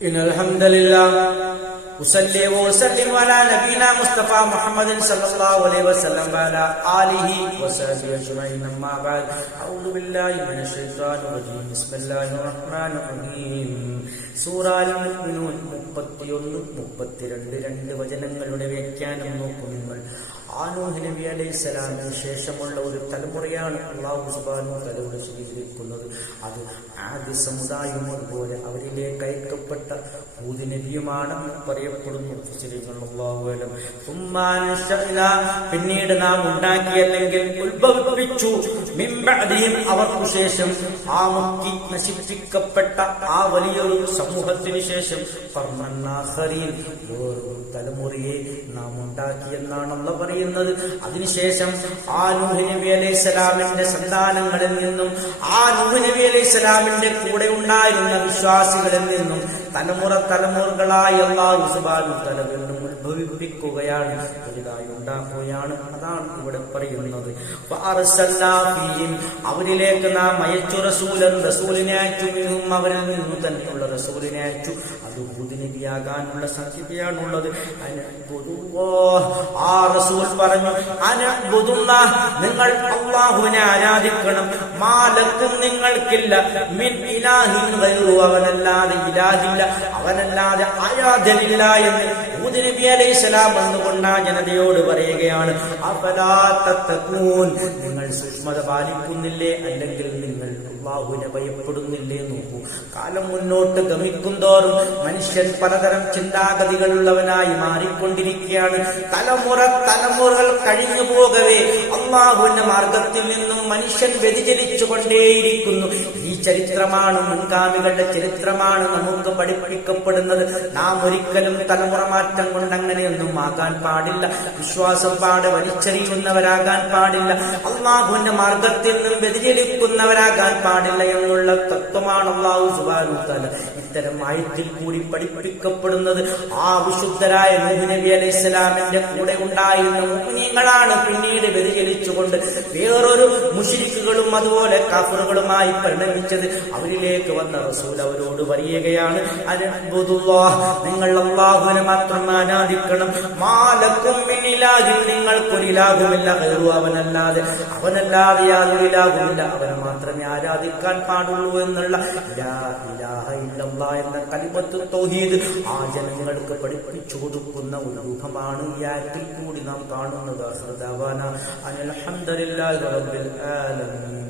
إن الحمد لله أصلي وأسلم على نبينا مصطفى محمد صلى الله عليه وسلم وعلى آله وصحبه أجمعين أما بعد أعوذ بالله من الشيطان الرجيم بسم الله الرحمن الرحيم സൂറ അൽ-മുഅ്മിനൂൻ 31-32 രണ്ട് വചനങ്ങളുടെ വ്യാഖ്യാനം നോക്കൂ നിങ്ങൾ. നൂഹ് നബി അലൈഹിസ്സലാമിന് ശേഷമുള്ള ഒരു തലമുറയാണ് അല്ലാഹു സുബ്ഹാനഹു വ തആല സ്വീകരിക്കുന്നത്. അത് ആദി സമുദായം പോലെ അവരിലേക്ക് അയക്കപ്പെട്ട ഹൂദ് നബിയുമാണെന്ന് പറയപ്പെടുന്നു. പിന്നീട് നാം ഉണ്ടാക്കിയല്ലെങ്കിൽ ഉത്ഭവിപ്പിച്ചു അവർക്കു ശേഷം ആ മുക്കി നശിപ്പിക്കപ്പെട്ട ആ വലിയൊരു സമൂഹത്തിന് ശേഷം വേറൊരു തലമുറയെ നാം ഉണ്ടാക്കിയെന്നാണ് അല്ലാഹു പറയുന്നത്. അതിനുശേഷം ആ നൂഹ് നബി അലൈഹിസ്സലാമിന്റെ സന്താനങ്ങളിൽ നിന്നും ആ നൂഹ് നബി അലൈഹിസ്സലാമിന്റെ കൂടെ ഉണ്ടായിരുന്ന വിശ്വാസികളിൽ നിന്നും തലമുറകളായി അല്ലാഹു സുബ്ഹാനഹു വ തആല വീണ്ടും ഉത്ഭവിപ്പിക്കുകയാണ്, പുതുതായി ഉണ്ടാക്കുകയാണ്. അതാണ് ഇവിടെ പറയുന്നത്. അവരിലേക്ക് നാം അയച്ചു റസൂലിനെ അയച്ചു, അവരിൽ നിന്നും തന്നെയുള്ള റസൂലിനെ അയച്ചു. അത് ഹൂദ് നബിയാകാനുള്ള സാധ്യതയാണുള്ളത്. ആ റസൂൽ പറഞ്ഞു, നിങ്ങൾ അല്ലാഹുവിനെ ആരാധിക്കണം, മാലക്കും നിങ്ങൾക്കില്ല മിൻ ഇലാഹിൻ ഗൈറു, അവനല്ലാതെ ഇലാഹില്ല, അവനല്ലാതെ ആരാധനില്ല എന്ന് ഹൂദ് നബി അലൈഹിസ്സലാം വന്നുകൊണ്ട് ആ ജനതയോട് പറയുകയാണ്. അഫലാ തത്തഖൂൻ, നിങ്ങൾ സൂക്ഷ്മത പാലിക്കുന്നില്ലേ, അല്ലെങ്കിൽ നിങ്ങൾ അല്ലാഹുവിനെ ഭയപ്പെടുന്നില്ലേ? നോക്കൂ, കാലം മുന്നോട്ട് ഗമിക്കുന്തോറും മനുഷ്യൻ പലതരം ചിന്താഗതികളുള്ളവനായി മാറിക്കൊണ്ടിരിക്കുകയാണ്. തലമുറകൾ കഴിഞ്ഞു പോകവേ അല്ലാഹുവിന്റെ മാർഗത്തിൽ നിന്നും മനുഷ്യൻ വ്യതിചലിച്ചു കൊണ്ടേയിരിക്കുന്നു. ഈ ചരിത്രമാണ്, മുൻഗാമികളുടെ ചരിത്രമാണ് നമുക്ക് പഠിപ്പിക്കപ്പെടുന്നത്. നാം ഒരിക്കലും തലമുറ മാറ്റം കൊണ്ട് അങ്ങനെയൊന്നും ആകാൻ പാടില്ല. വിശ്വാസം വലിച്ചെറിയുന്നവരാകാൻ പാടില്ല. അല്ലാഹുവിന്റെ മാർഗത്തിൽ നിന്നും വ്യതിചലിക്കുന്നവരാകാൻ പാടില്ല എന്നുള്ള തത്വമാണ് അല്ലാഹു സുബ്ഹാനഹു വ തആല ഇത്തരം ആയത്തിൽ കൂടി പഠിപ്പിക്കപ്പെടുന്നത്. ആ വിശുദ്ധരായ നൂഹ് നബി അലൈഹിസ്സലാമിന്റെ കൂടെ ഉണ്ടായിരുന്ന മുഅ്മിനീങ്ങളാണ് പിന്നീട് വ്യതിചലിച്ചുകൊണ്ട് വേറൊരു മുശ്രിക്കുകളും അതുപോലെ കാഫിറുകളുമായി പരിണമിച്ചത്. അവരിലേക്ക് വന്ന റസൂൽ അവരോട് പറയുകയാണ്, നിങ്ങൾ അല്ലാഹുവിനെ മാത്രം ആരാധിക്കണം, മാലക്കും മിൻ ഇലാഹിൻ, നിങ്ങൾക്കൊരു ഇലാഹുമില്ല ഗൈറു, അവനല്ലാതെ യാതൊരു ഇലാഹുമില്ല, അവനെ മാത്രമേ ആരാധിക്കാൻ പാടുള്ളൂ എന്നുള്ള ലാ ഇലാഹ ഇല്ലല്ലാഹ് എന്ന കലിമത്തു തൗഹീദ് ആ ജനങ്ങൾക്ക് പഠിപ്പിച്ചു കൊടുക്കുന്ന ഒരു രൂപമാണ് ഈ ആയത്തിൽ കൂടി നാം കാണുന്നത്. അൽഹംദുലില്ലാഹി റബ്ബിൽ ആലമീൻ.